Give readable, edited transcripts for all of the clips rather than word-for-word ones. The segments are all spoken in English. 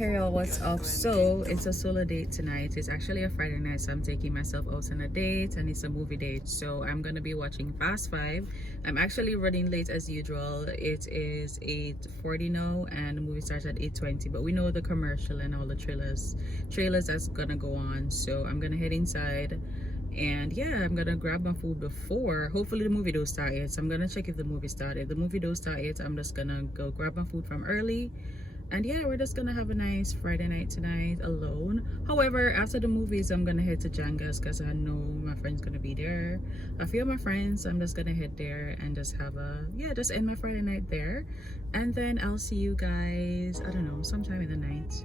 Hey y'all, what's up? So it's a solo date tonight. It's actually a Friday night, so I'm taking myself out on a date, and it's a movie date. So I'm gonna be watching Fast 5. I'm actually running late as usual. It is 8:40 now and the movie starts at 8:20, but we know the commercial and all the trailers that's gonna go on. So I'm gonna head inside, and yeah, I'm gonna grab my food before, hopefully the movie don't start yet. So I'm gonna check if the movie started. If the movie don't start yet, I'm just gonna go grab my food from early. And yeah, we're just gonna have a nice Friday night tonight alone. However, after the movies, I'm gonna head to Janga's because I know my friend's gonna be there. A few of my friends, I'm just gonna head there and just have just end my Friday night there. And then I'll see you guys, I don't know, sometime in the night.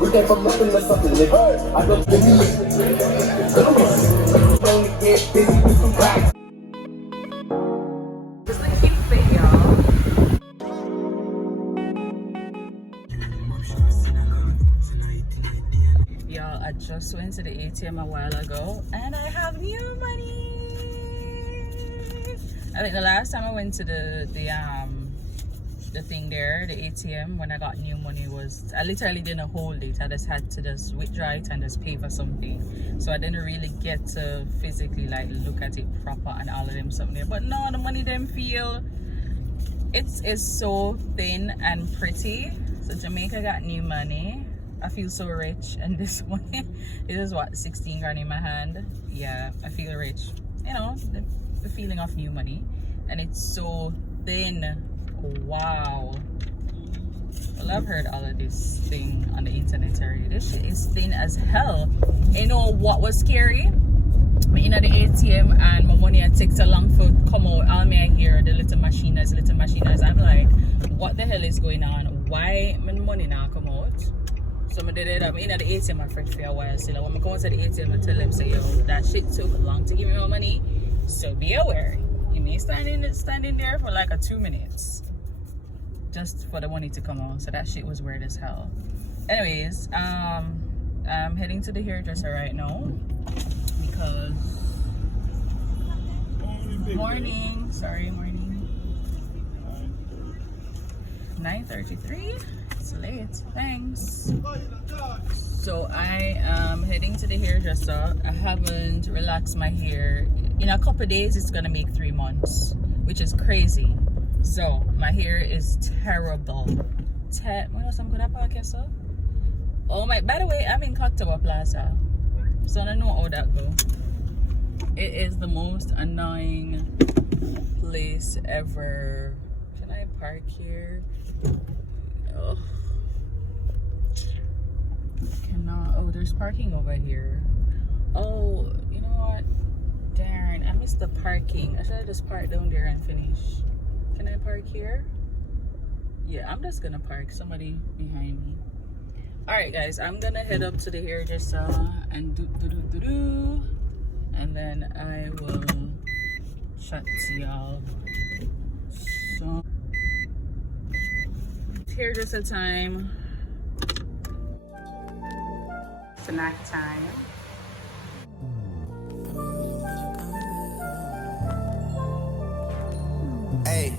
We came from nothing to something, nigga. I don't give me only get busy with some racks. Just like keep fit, y'all. Y'all, I just went to the ATM a while ago and I have new money. I think the last time I went to the thing there, the ATM, when I got new money, was I literally didn't hold it. I just had to just withdraw it and just pay for something. So I didn't really get to physically like look at it proper and all of them something there. But no, the money them feel it's so thin and pretty. So Jamaica got new money. I feel so rich, and this money, this is what, 16 grand in my hand. Yeah, I feel rich. You know, the feeling of new money, and it's so thin. Wow. Well, I've heard all of this thing on the internet already. This shit is thin as hell. You know what was scary? Me in the ATM and my money had takes so long for come out. All me I hear the little machiners. I'm like, what the hell is going on? Why my money now come out? So I did it. I'm in the ATM afraid for a while. So like, when I go to the ATM, I tell them, say, yo, that shit took long to give me my money. So be aware. You may standing there for like 2 minutes just for the money to come out. So that shit was weird as hell. Anyways, I'm heading to the hairdresser right now because morning. 9:33. It's late. Thanks. So I am heading to the hairdresser. I haven't relaxed my hair. In a couple days, it's gonna make 3 months, which is crazy. So my hair is terrible. Oh my! By the way, I'm in Cocktail Plaza, so I don't know how that go. It is the most annoying place ever. Can I park here? Oh. Cannot. Oh, there's parking over here. Oh, you know what? Darn, I missed the parking. I should have just parked down there and finish. Can I park here? Yeah, I'm just gonna park. Somebody behind me. Alright guys, I'm gonna head up to the hairdresser and do, and then I will chat to y'all. So hairdresser time. Snack time. Hey,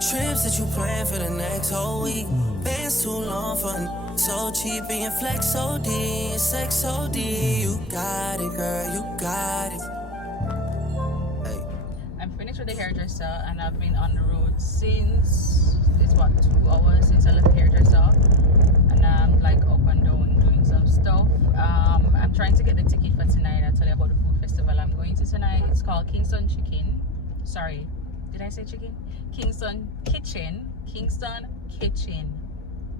trips that you plan for the next whole week. Bands too long for so cheap, being flex OD and sex OD. You got it, girl, you got it. Hey. I'm finished with the hairdresser and I've been on the road since, it's what, 2 hours since I left the hairdresser. And I'm like up and down doing some stuff. I'm trying to get the ticket for tonight. I'll tell you about the food festival I'm going to tonight. It's called Kingston Chicken. Sorry, did I say chicken? Kingston Kitchen.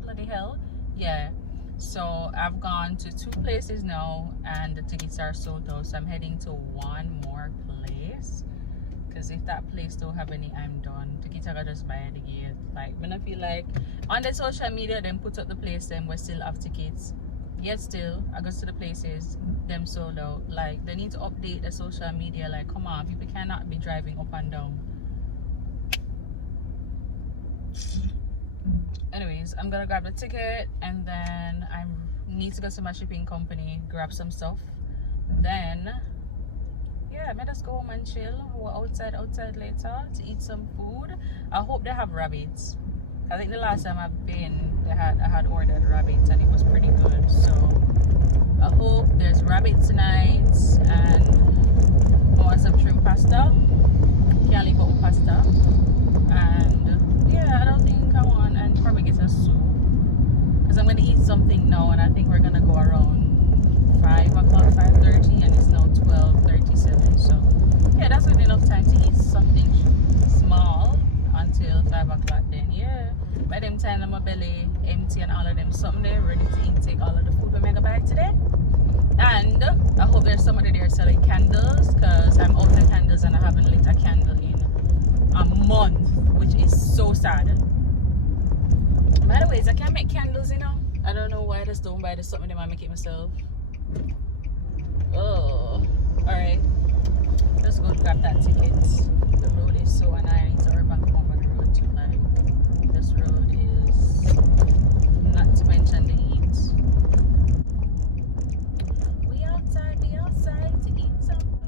Bloody hell. Yeah. So I've gone to 2 places now and the tickets are sold out. So I'm heading to one more place. Because if that place don't have any, I'm done. Ticket I just buy at the gate. Like, when I feel like on the social media, them put up the place, them we still have tickets. Yet still, I go to the places, them sold out. Like, they need to update the social media. Like, come on, people cannot be driving up and down. Anyways, I'm gonna grab the ticket and then I need to go to my shipping company, grab some stuff. Then, yeah, I just go home and chill. We're outside later to eat some food. I hope they have rabbits. I think the last time I've been, I had ordered rabbits and it was pretty good. So I hope there's rabbit tonight, and I want some shrimp pasta. Can't leave out pasta. And yeah, I don't think I want, and probably get a soup because I'm gonna eat something now, and I think we're gonna go around 5 o'clock, 5:30, and it's now 12:37. So yeah, that's good enough time to eat something small until 5 o'clock. Then yeah, by them time my belly empty and all of them something there ready to intake all of the food we make buy today. And I hope there's somebody there selling candles, because I'm out of candles and I haven't lit a candle in a month, which is so sad. By the way, I can't make candles, you know. I don't know why I just don't buy this something that I make it myself. Oh, alright, let's go grab that ticket. The road is so annoying. I need to hurry back home on the road too. Like, this road is, not to mention the heat. We outside to eat some food.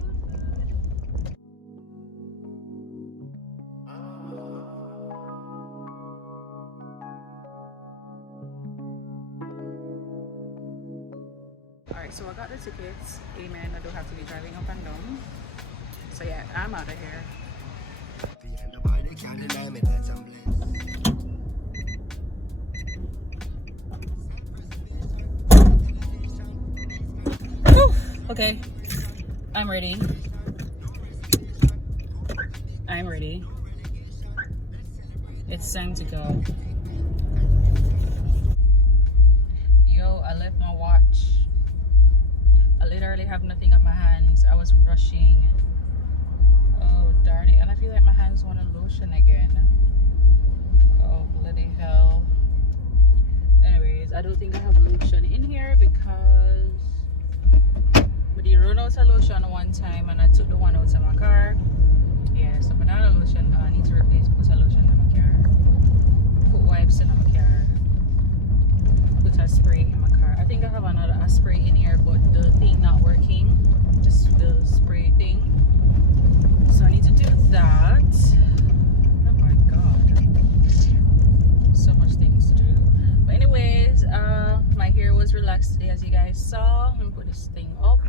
Alright, so I got the tickets. Amen. I don't have to be driving up and down. So yeah, I'm out of here. Whew. Okay, I'm ready. It's time to go. Yo, I left my watch. I literally have nothing on my hands. I was rushing. Oh, darn it. And I feel like my hands want a lotion again. Oh, bloody hell. Anyways, I don't think I have lotion in here because we did run out of lotion one time and I took the one out of my car. Yeah, so banana lotion. I need to put a lotion in my car. Put wipes in my car. Put a spray in my car. I think I have a spray in here, but the thing not working. Just the spray thing. So I need to do that. Oh my god. So much things to do. But anyways, my hair was relaxed today, as you guys saw. I'm gonna put this thing up.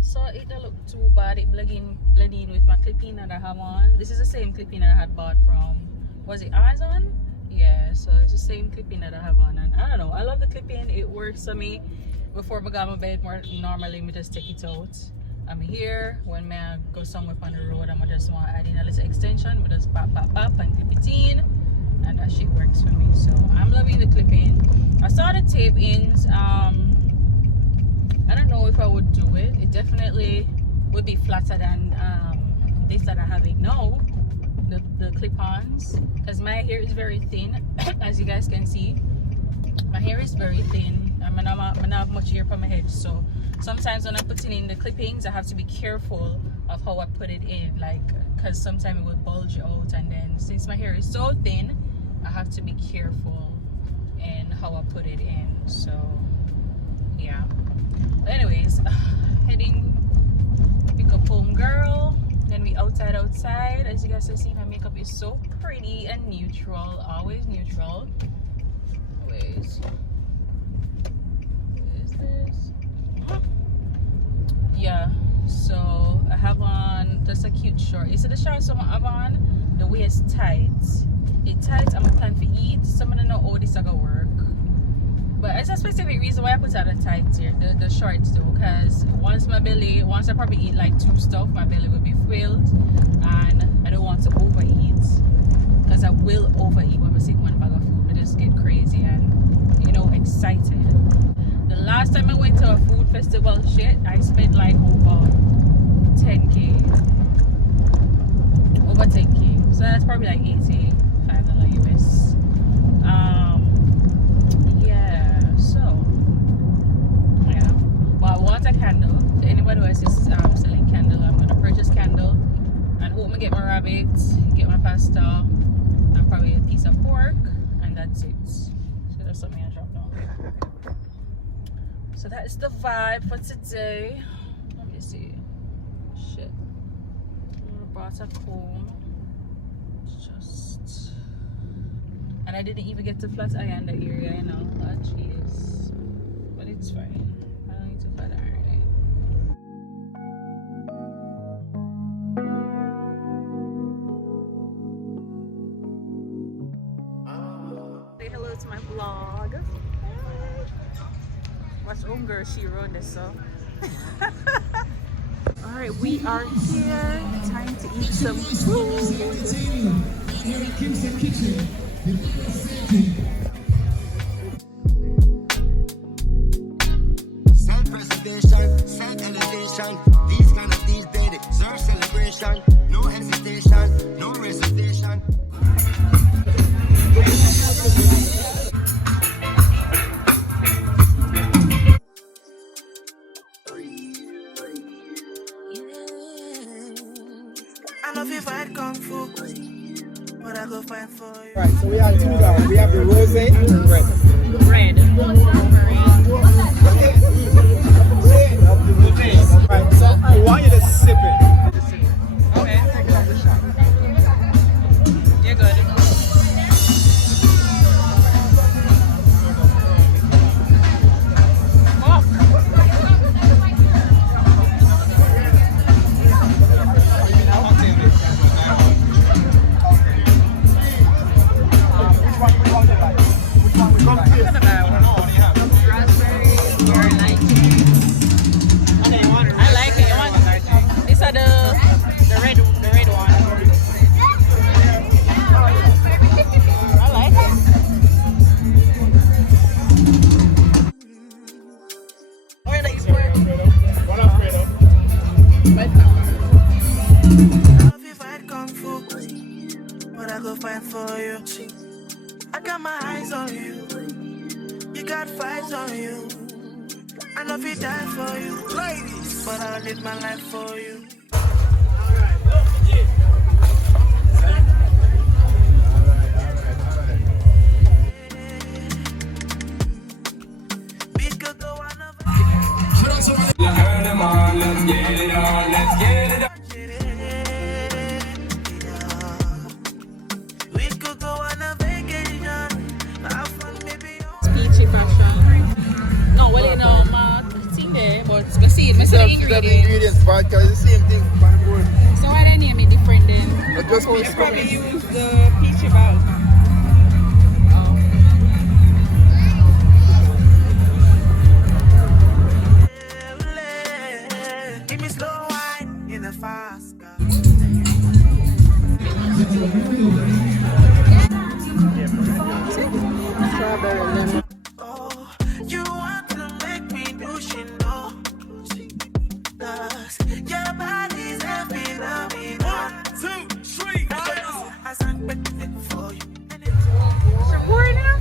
So it don't look too bad. It blend in with my clip-in that I have on. This is the same clip-in that I had bought from, was it Amazon? Yeah, so it's the same clip-in that I have on, and I don't know, I love the clip-in. It works for me. Before I got my bed, normally me just take it out. I'm here when I go somewhere on the road, I'm just want to add in a little extension, but just pop and clip it in, and that shit works for me. So I'm loving the clip-in. I saw the tape-ins. I don't know if I would do it. It definitely would be flatter than this that I have it now. The clip-ons, because my hair is very thin. As you guys can see, my hair is very thin. I don't have much hair on my head, so sometimes when I'm putting in the clippings, I have to be careful of how I put it in, like, because sometimes it will bulge out, and then since my hair is so thin, I have to be careful in how I put it in. So yeah, but anyways, heading pick up home girl. Then we outside. As you guys can see, my makeup is so pretty and neutral, always neutral. Anyways, what is this? Yeah, so I have on just a cute short. You see the shorts I have on? The waist tight. It tight. I'm gonna plan for eat. Some of them know how this is gonna work. But it's a specific reason why I put out the tights here, the shorts though, because once I probably eat like 2 stuff, my belly will be filled, and I don't want to overeat, because I will overeat when I sit one bag of food. I just get crazy and, you know, excited. The last time I went to a food festival shit, I spent like over 10K. But $10K. So that's probably like $85 US. Yeah, so yeah. But I want a candle. Anybody who is selling candle, I'm gonna purchase candle and hope I get my rabbit, get my pasta, and probably a piece of pork, and that's it. So that's something I dropped down. So that is the vibe for today. Let me see. Shit. I brought a comb. Just. And I didn't even get to flat iron the area, you know. Oh, jeez. But it's fine. I don't need to flat iron it. Say hello to my vlog. Watch homegirl, she run this, so. Alright, we are here. Time to eat some food. Sad presentation, sad elevation. These kind of these days deserve celebration. No hesitation, no reservation. I love you fight kung fu, but I go fight for you. Right, so we have two down. We have the rose and red. Red. Right, so I want you to sip it. Okay. You're good. But I go fight for you. I got my eyes on you. You got fights on you. I know if you die for you, ladies, but I'll live my life for you. We could go another. Let's get it on, let's get it on. We could go on a vacation. Have fun, maybe. Peachy fashion. No, well, you know, my thing there, but I see the ingredients. Ingredients, vodka, it's the same thing. So why they name it different then? But just peach Probably use the peachy ball. Give me slow wine in a fast car. Strawberry lemon. Oh, you want to make me do shit, no. 'Cause your body's a phenomenon. 1, 2, 3, I sang back for you. Pour it now?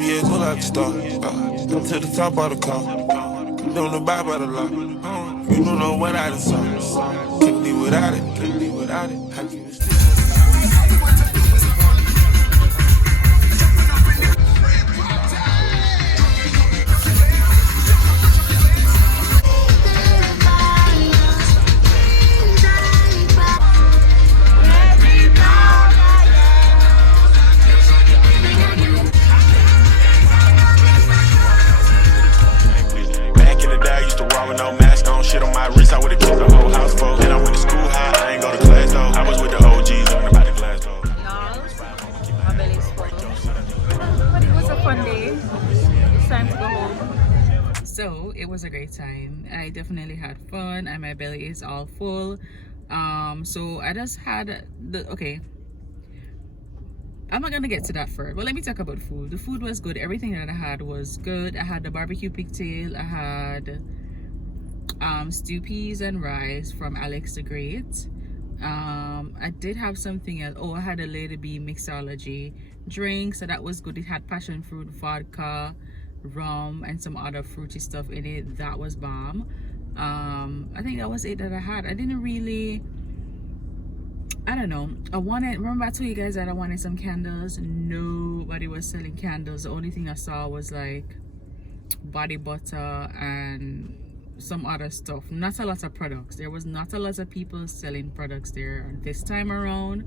Yeah, go like a star. Come to the top of the car. Don't know by the law. You don't know what I done saw. Can't live without it. Can't live without it. How can you still? No mask on, shit on my wrist, I would've killed the whole house full. And I went to school high, I ain't go to class though. I was with the OG great time. I definitely had fun and my belly is all full. So I just had okay, I'm not gonna get to that first, but let me talk about food. The food was good. Everything that I had was good. I had the barbecue pigtail. I had stew peas and rice from Alex the Great. I did have something else. Oh, I had a Lady B mixology drink, so that was good. It had passion fruit, vodka, rum, and some other fruity stuff in it. That was bomb. I think that was it that I had. I didn't really, I don't know. Remember I told you guys that I wanted some candles. Nobody was selling candles. The only thing I saw was like body butter and some other stuff. Not a lot of products. There was not a lot of people selling products there this time around.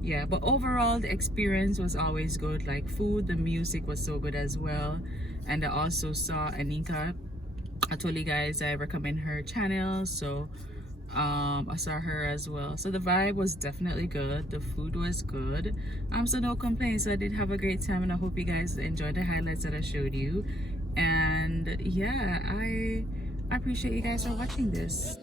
Yeah, but overall the experience was always good. Like food, the music was so good as well. And I also saw Anika. I told you guys I recommend her channel, so I saw her as well. So the vibe was definitely good. The food was good. So no complaints. I did have a great time, and I hope you guys enjoyed the highlights that I showed you. And yeah, I appreciate you guys for watching this.